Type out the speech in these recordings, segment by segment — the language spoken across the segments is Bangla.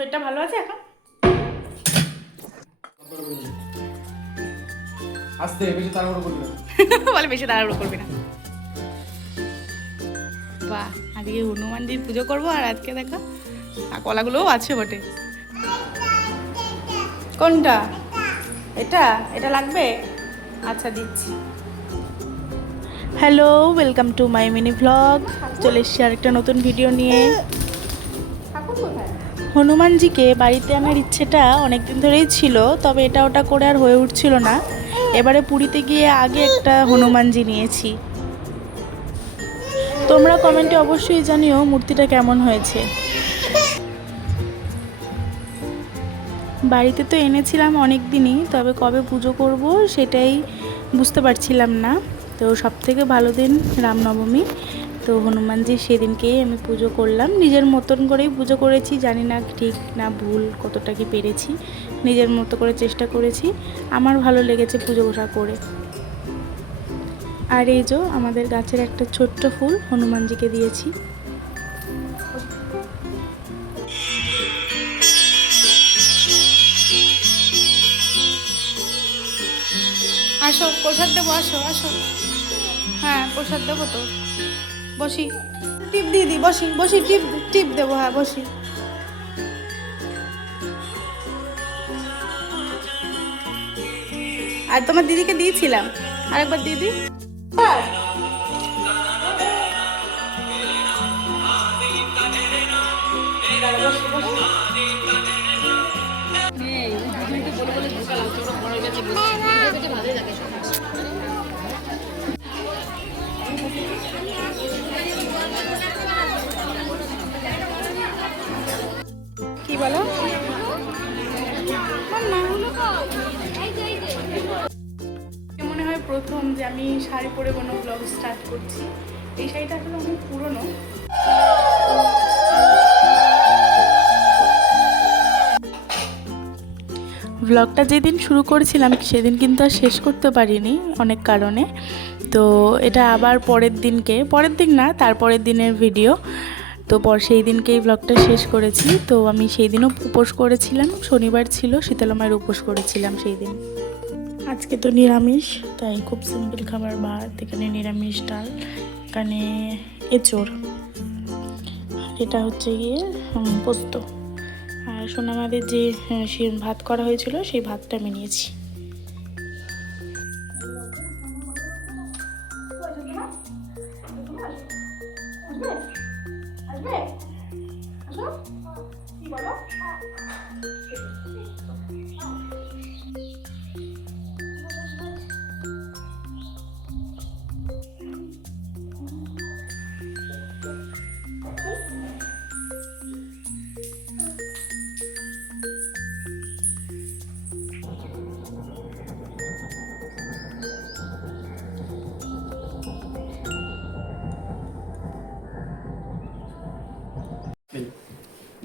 শরীরটা ভালো আছে এখন? আস্তে, বেশি তাড়াহুড়ো করবি না। বলে বেশি তাড়াহুড়ো করবি না। বাহ, আজকে হনুমানজির পুজো করবো আর আজকে দেখো আর কলাগুলোও আছে বটে। কোনটা? এটা এটা লাগবে? আচ্ছা দিচ্ছি। Hello, welcome to my mini vlog. চলে এসছি আরেকটা নতুন ভিডিও নিয়ে। হনুমানজিকে বাড়িতে আনার ইচ্ছেটা অনেকদিন ধরেই ছিল, তবে এটা ওটা করে আর হয়ে উঠছিল না। এবারে পুরীতে গিয়ে আগে একটা হনুমানজি নিয়েছি। তোমরা কমেন্টে অবশ্যই জানিও মূর্তিটা কেমন হয়েছে। বাড়িতে তো এনেছিলাম অনেক দিনই, তবে কবে পুজো করব সেটাই বুঝতে পারছিলাম না। তো সবথেকে ভালো দিন রামনবমী, তো হনুমানজি সেদিনকেই আমি পুজো করলাম। নিজের মতন করেই পুজো করেছি, জানি না ঠিক না ভুল, কতটা কি পেরেছি। নিজের মতো করে চেষ্টা করেছি, আমার ভালো লেগেছে পুজোটা করে। আর এই যে আমাদের গাছের একটা ছোট্ট ফুল হনুমানজিকে দিয়েছি। আসো প্রসাদ দেবো, আসো আসো। হ্যাঁ প্রসাদ দেবো তো, বসি। টিপ দিয়ে দিই, বসি বসি, টিপ টিপ দেবো। হ্যাঁ বসি। আর তোমার দিদিকে দিয়েছিলাম, আরেকবার দিদি। কি বলো? মনে হয় প্রথম যে আমি শাড়ি পরে কোনো ব্লগ স্টার্ট করছি। এই শাড়িটা আসলে অনেক পুরনো। ব্লগটা যেদিন শুরু করেছিলাম সেদিন কিন্তু আর শেষ করতে পারিনি অনেক কারণে। তো এটা আবার পরের দিন না, তারপরের দিনের ভিডিও। তো সেই দিনকেই ব্লগটা শেষ করেছি। তো আমি সেই দিনও উপোস করেছিলাম, শনিবার ছিল, শীতলা মায়ের উপোস করেছিলাম সেই দিন। আজকে তো নিরামিষ, তাই খুব সিম্পল খাবার, ভাত, এখানে নিরামিষ ডাল, এখানে এঁচোড়, এটা হচ্ছে গিয়ে পোস্ত, আর সোনামাদের যে ভাত করা হয়েছিল সেই ভাতটা আমি নিয়েছি।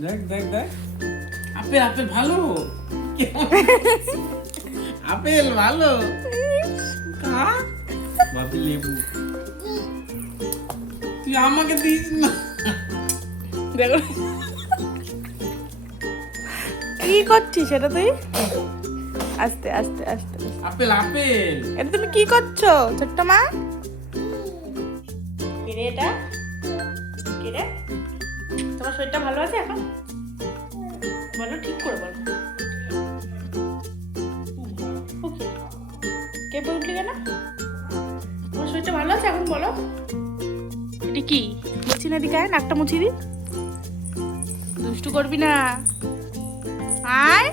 দেখ দেখ দেখ, আপেল আপেল ভালো, আপেল ভালো, বাপি লেবু তুই আমাকে দিস না। দেখো কি করছিস সেটা তুই? আস্তে আস্তে আস্তে। আপেল আপেল, এটা তুমি কি করছো ছোট্ট মা? কিরে এটা কিরে? তোমার শরীরটা ভালো আছে এখন? বলো ঠিক করে বলো। কে উঠলি কেন? তোমার শরীরটা ভালো আছে এখন বলো। এটি কি বলছি না? দিকে নাকটা মুছিয়ে দি। দুষ্টু করবি না, আয়।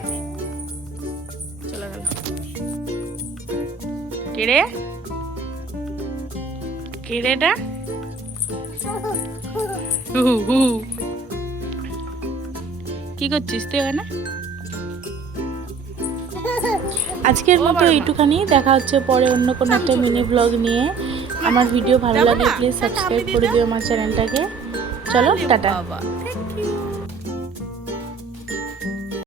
চলে গেল। কেড়ে কেড়ে এটা কি করছিস তুই এখানে? আজকের মতো এইটুখানি, দেখা হচ্ছে পরে অন্য কোনো একটা মিনি ব্লগ নিয়ে। আমার ভিডিও ভালো লাগলে প্লিজ সাবস্ক্রাইব করে দিও আমার চ্যানেলটাকে। চলো টাটা।